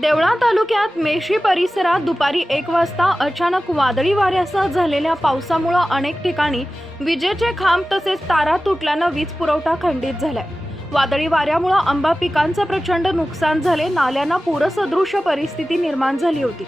देवळा तालुक्यात मेशी परिसरात दुपारी एक वाजता अचानक वादळी वाऱ्यासह झालेल्या पावसामुळं अनेक ठिकाणी विजेचे खांब तसेच तारा तुटल्यानं वीज पुरवठा खंडित झालाय. वादळी वाऱ्यामुळं आंबा पिकांचं प्रचंड नुकसान झाले नाल्यांना पूरसदृश परिस्थिती निर्माण झाली होती.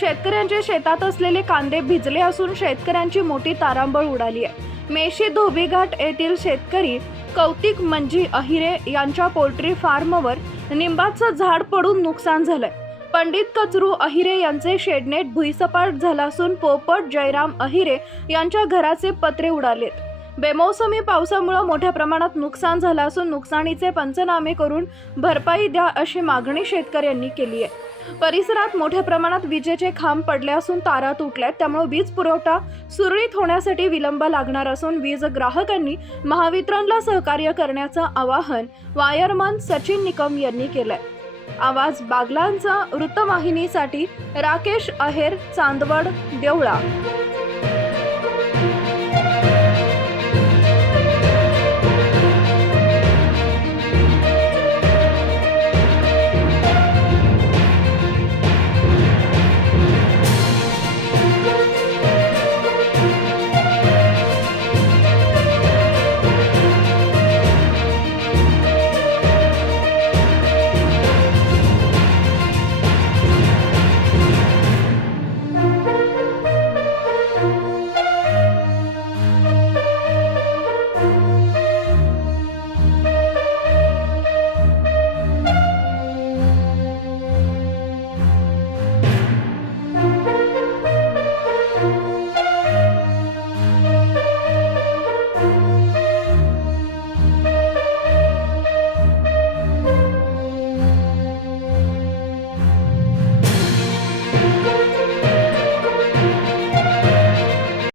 शेतकऱ्यांच्या शेतात असलेले कांदे भिजले असून शेतकऱ्यांची मोठी तारांबळ उडाली आहे. मेशी धोबीघाट येथील शेतकरी कौतिक मंजी अहिरे यांच्या पोल्ट्री फार्मवर निंबाचं झाड पडून नुकसान झालंय. पंडित कचरू अहिरे यांचे शेडनेट भुईसपाट झाला असून पोपट जयराम अहिरे यांच्या घराचे पत्रे उडालेत. बेमौसमी पावसामुळं मोठ्या प्रमाणात नुकसान झालं असून नुकसानीचे पंचनामे करून भरपाई द्या अशी मागणी शेतकऱ्यांनी केली आहे. परिसरात मोठ्या प्रमाणात विजेचे खांब पडले असून तारा तुटल्यात. त्यामुळे वीज पुरवठा सुरळीत होण्यासाठी विलंब लागणार असून वीज ग्राहकांनी महावितरणला सहकार्य करण्याचं आवाहन वायरमन सचिन निकम यांनी केलंय. आवाज बागलांचा वृत्तवाहिनीसाठी राकेश अहेर चांदवड देवळा.